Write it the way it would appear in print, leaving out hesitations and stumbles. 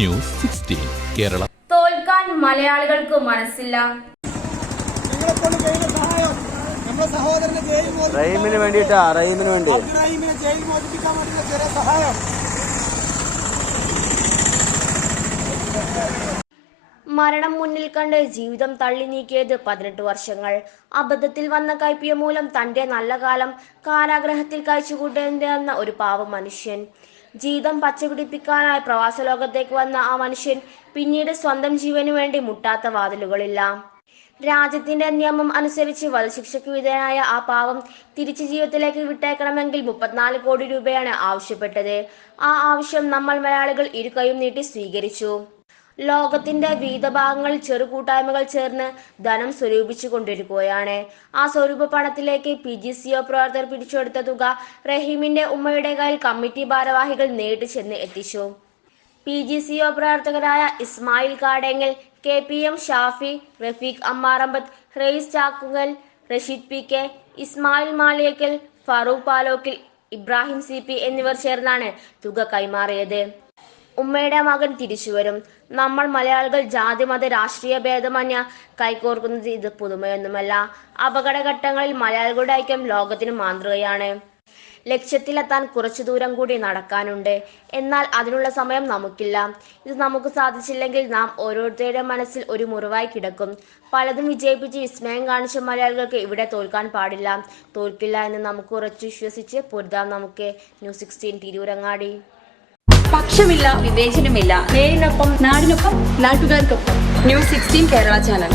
News 16 Kerala. തോൽക്കാൻ മലയാളികൾക്ക് മനസ്സില്ല. റഹീമിന് വേണ്ടിയിട്ടാ, റഹീമിന് വേണ്ടി മരണം മുന്നിൽ കണ്ട് ജീവിതം തള്ളി നീക്കിയത് 18 വർഷങ്ങൾ. അബദ്ധത്തിൽ വന്ന കൈപ്പിയ മൂലം തന്റെ നല്ല കാലം കാരാഗ്രഹത്തിൽ കഴിച്ചുകൂട്ടേണ്ടിവന്ന ഒരു പാവം മനുഷ്യൻ. ജീവിതം പച്ചപിടിപ്പിക്കാനായി പ്രവാസ ലോകത്തേക്ക് വന്ന ആ മനുഷ്യൻ പിന്നീട് സ്വന്തം ജീവനു വേണ്ടി മുട്ടാത്ത വാതിലുകളില്ല. രാജ്യത്തിന്റെ നിയമം അനുസരിച്ച് വധശിക്ഷയ്ക്ക് വിധേയനായ ആ പാവം തിരിച്ചു ജീവിതത്തിലേക്ക് വിട്ടേക്കണമെങ്കിൽ 34 കോടി രൂപയാണ് ആവശ്യപ്പെട്ടത്. ആ ആവശ്യം നമ്മൾ മലയാളികൾ ഇരുകൈയും നീട്ടി സ്വീകരിച്ചു. ലോകത്തിന്റെ വിവിധ ഭാഗങ്ങളിൽ ചെറു കൂട്ടായ്മകൾ ചേർന്ന് ധനം സ്വരൂപിച്ചു കൊണ്ടിരിക്കുകയാണ്. ആ സ്വരൂപ പണത്തിലേക്ക് PGCO പ്രവർത്തകർ പിടിച്ചെടുത്ത തുക റഹീമിന്റെ ഉമ്മയുടെ കയ്യിൽ കമ്മിറ്റി ഭാരവാഹികൾ നേരിട്ട് ചെന്ന് എത്തിച്ചു. PGCO പ്രവർത്തകരായ Ismail Kadengal, KPM Shafi, Rafeeq Ammarambath, Rais Chakkungal, Rasheed PK, Ismail Maliyekkal, Farooq Palokkil, Ibrahim CP എന്നിവർ ചേർന്നാണ് തുക കൈമാറിയത്. ഉമ്മയുടെ മകൻ തിരിച്ചുവരും. നമ്മൾ മലയാളികൾ ജാതി മത രാഷ്ട്രീയ ഭേദമന്യ കൈകോർക്കുന്നത് ഇത് പുതുമയൊന്നുമല്ല. അപകടഘട്ടങ്ങളിൽ മലയാളികളുടെ ഐക്യം ലോകത്തിന് മാതൃകയാണ്. ലക്ഷ്യത്തിലെത്താൻ കുറച്ചു ദൂരം കൂടി നടക്കാനുണ്ട്. എന്നാൽ അതിനുള്ള സമയം നമുക്കില്ല. ഇത് നമുക്ക് സാധിച്ചില്ലെങ്കിൽ നാം ഓരോരുത്തരുടെ മനസ്സിൽ ഒരു മുറിവായി കിടക്കും. പലതും വിജയിപ്പിച്ച് വിസ്മയം കാണിച്ച മലയാളികൾക്ക് ഇവിടെ തോൽക്കാൻ പാടില്ല. തോൽക്കില്ല എന്ന് നമുക്ക് ഉറച്ചു വിശ്വസിച്ച് പൊരുതാം നമുക്ക്. ന്യൂസ് 16 തിരൂരങ്ങാടി. പക്ഷമില്ല, വിവേചനമില്ല. നേരിനൊപ്പം, നാടിനൊപ്പം, നാട്ടുകാർക്കൊപ്പം. News 16 Kerala channel.